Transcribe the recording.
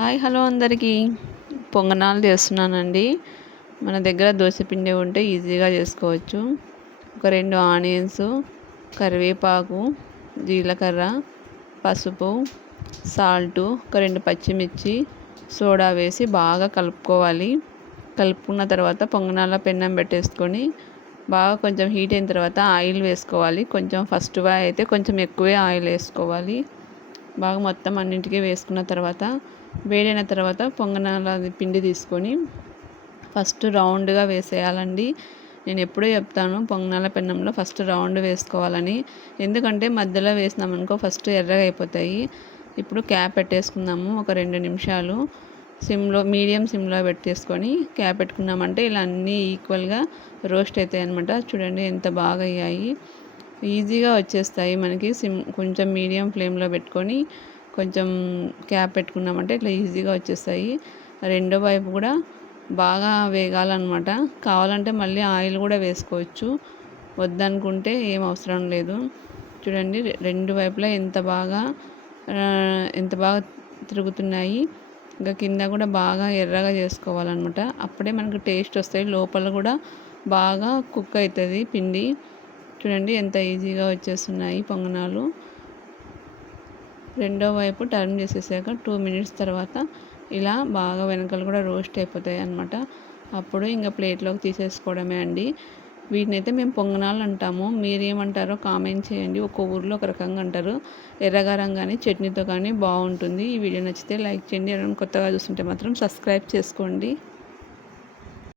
Hi hello అందరికీ. పొంగనాలు చేస్తున్నానండి. మన దగ్గర దోశపిండి ఉంటే ఈజీగా చేసుకోవచ్చు. ఒక రెండు ఆనియన్స్ కరివేపాకు జీలకర్ర పసుపు సాల్టు ఒక రెండు పచ్చిమిర్చి సోడా వేసి బాగా కలుపుకోవాలి. కలుపుకున్న తర్వాత పొంగనాల పెన్నం పెట్టేసుకొని బాగా కొంచెం హీట్ అయిన తర్వాత ఆయిల్ వేసుకోవాలి. కొంచెం ఫస్ట్ అయితే కొంచెం ఎక్కువే ఆయిల్ వేసుకోవాలి. బాగా మొత్తం అన్నింటికీ వేసుకున్న తర్వాత వేడైన తర్వాత పొంగనాల పిండి తీసుకొని ఫస్ట్ రౌండ్గా వేసేయాలండి. నేను ఎప్పుడూ చెప్తాను పొంగనాల పెన్నంలో ఫస్ట్ రౌండ్ వేసుకోవాలని. ఎందుకంటే మధ్యలో వేసినామనుకో ఫస్ట్ ఎర్రగా అయిపోతాయి. ఇప్పుడు క్యాప్ పెట్టేసుకుందాము ఒక రెండు నిమిషాలు. సిమ్లో మీడియం సిమ్లో పెట్టేసుకొని క్యాప్ పెట్టుకున్నామంటే ఇలా అన్నీ ఈక్వల్గా రోస్ట్ అవుతాయి అనమాట చూడండి ఎంత బాగా అయ్యాయి. ఈజీగా వచ్చేస్తాయి మనకి సిమ్ కొంచెం మీడియం ఫ్లేమ్లో పెట్టుకొని కొంచెం క్యాప్ పెట్టుకున్నామంటే ఇట్లా ఈజీగా వచ్చేస్తాయి. రెండో వైపు కూడా బాగా వేగాలన్నమాట. కావాలంటే మళ్ళీ ఆయిల్ కూడా వేసుకోవచ్చు. వద్దనుకుంటే ఏం అవసరం లేదు. చూడండి రెండు వైపులా ఎంత బాగా ఎంత బాగా తిరుగుతున్నాయి. ఇంకా కింద కూడా బాగా ఎర్రగా చేసుకోవాలన్నమాట. అప్పుడే మనకు టేస్ట్ వస్తాయి. లోపల కూడా బాగా కుక్ అవుతుంది పిండి. చూడండి ఎంత ఈజీగా వచ్చేస్తున్నాయి పొంగనాలు. రెండో వైపు టర్న్ చేసేసాక టూ మినిట్స్ తర్వాత ఇలా బాగా వెనకలు కూడా రోస్ట్ అయిపోతాయి అనమాట అప్పుడు ఇంకా ప్లేట్లోకి తీసేసుకోవడమే అండి. వీటిని అయితే మేము పొంగనాలు అంటాము. మీరు ఏమంటారో కామెంట్ చేయండి. ఒక్కో ఊర్లో ఒక రకంగా అంటారు. ఎర్రగారం కానీ చట్నీతో కానీ బాగుంటుంది. ఈ వీడియో నచ్చితే లైక్ చేయండి. ఎవరైనా కొత్తగా చూస్తుంటే మాత్రం సబ్స్క్రైబ్ చేసుకోండి.